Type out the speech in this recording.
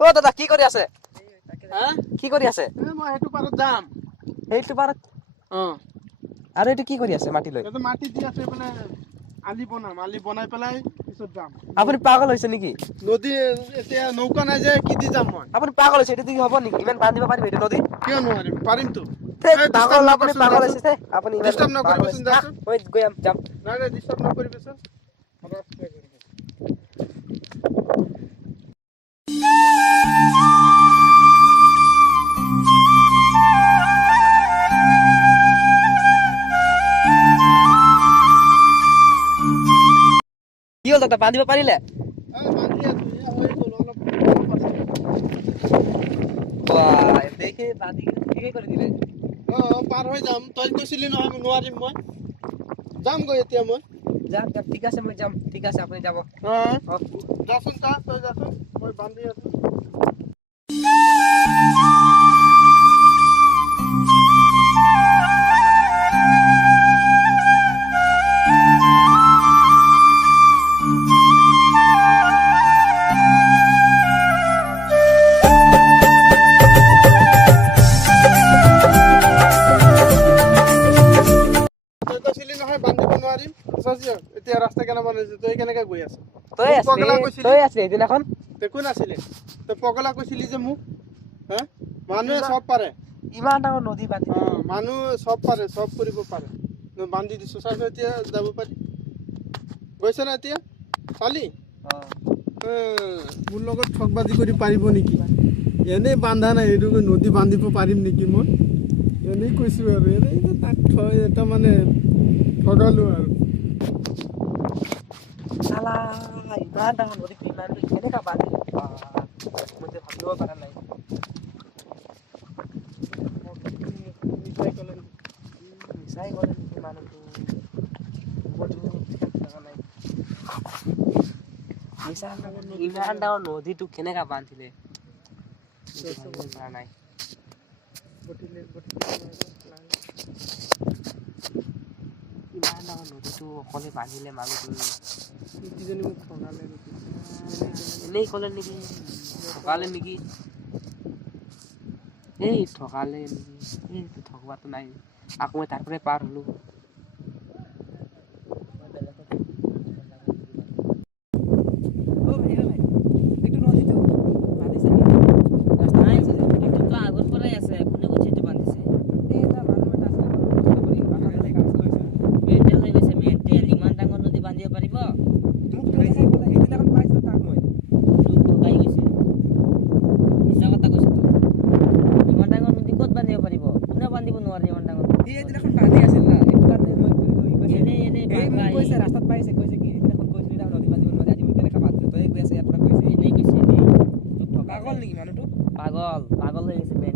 ও দাদা কি কৰি আছে? হা কি কৰি আছে? মই সেইটো পাৰত যাম এইটো পাৰত আৰু এইটো কি কৰি আছে মাটি লৈ? এইটো মাটি দি আছে মানে আলি বনাম আলি বনাই পেলাই পিছত যাম আপুনি পাগল হৈছে নেকি? নদী এতিয়া নৌকা নাই যে কি দি যাম মই আপুনি পাগল হৈছে, এইটো দি হ'ব নেকি? ইমান বান্ধিব পাৰিব এইটো নদী? কিয় নোৱাৰিম পাৰিমতো পাগল আপুনি পাগল হৈছে আপুনি ইমান ডিস্টাৰ্ব পাগল নকৰিবচোন হৈছে। যাচোন মই গৈ যাম। নাই নাই ডিস্টাৰ্ব নকৰিবচোন কি হ'ল দাদা বান্ধিব পাৰিলে? বান্ধি আছো হৈ গ'ল অলপ দেখি বান্ধি ঠিকেই কৰি দিলে। পাৰ হৈ যাম তই কৈছিলি নহয় নোৱাৰিম মই যাম গৈ এতিয়া মই যাম যাম ঠিক আছে মই যাম ঠিক আছে আপুনি যাব। যাচোন তা তই যাচোন মই বান্ধি আছো এতিয়া ৰাস্তা কেনে বনাইছে তই কেনেকে গৈ আছ তই আছিলি এদিনাখন কোন আছিলে তই পগলা কৈছিলি যে মোক হা মানুহে সব পাৰে ইমান ডাঙৰ নদী বান্ধি মানুহ সব পাৰে সব কৰিব পাৰে বান্ধি দিছো চাই এতিয়া যাব পাৰি গৈছে না এতিয়া চালি মোৰ লগত ঠগবাজি কৰি পাৰিব নেকি এনেই বান্ধা নাই এইটো নদী বান্ধিব পাৰিম নেকি মই এনেই কৈছো আৰু এনেই তাক এটা মানে ঠগালো আৰু চালা ইমান ডাঙৰ নদী ইমান কেনেকা বান্ধিলে মই ভাবিব পৰা নাই মিছাই ক'লে নেকি মানুহটো ইমান ডাঙৰ নদীটো কেনেকা বান্ধিলে পৰা নাই ইমান ডাঙৰ নদীটো অকলে বান্ধিলে মানুহটো মোক ঠগালে এনেই ক'লে নেকি ঠগালে নেকি এই ঠগালে নেকি এই ঠগোৱাটো নাই আকৌ মই তাৰ পৰাই পাৰ হ'লো আগৰ পৰাই আছে কোনে কৈছে এইটো বান্ধিছে মেণ্টেল ইমান ডাঙৰ নদী বান্ধিব পাৰিব মোক সেইদিনাখন পাইছোঁ তাক মই তোক ঠগাই গৈছে মিছা কথা কৈছে তোক ইমান ডাঙৰ নদী ক'ত বান্ধিব পাৰিব কোনে বান্ধিব নোৱাৰে ইমান ডাঙৰ সি সেইদিনাখন বান্ধি আছিল না এইটো কাৰণে মই কৈছে ৰাস্তাত পাইছে কৈছে কি সেইদিনাখন কৈছিলি না নদী বান্ধিব নোৱাৰে আজি মই কেনেকৈ বান্ধিলোঁ তই গৈ আছে ইয়াৰ পৰা কৈছে এনেই কৈছে তোক পাগল নেকি মানুহটো পাগল হৈ গৈছে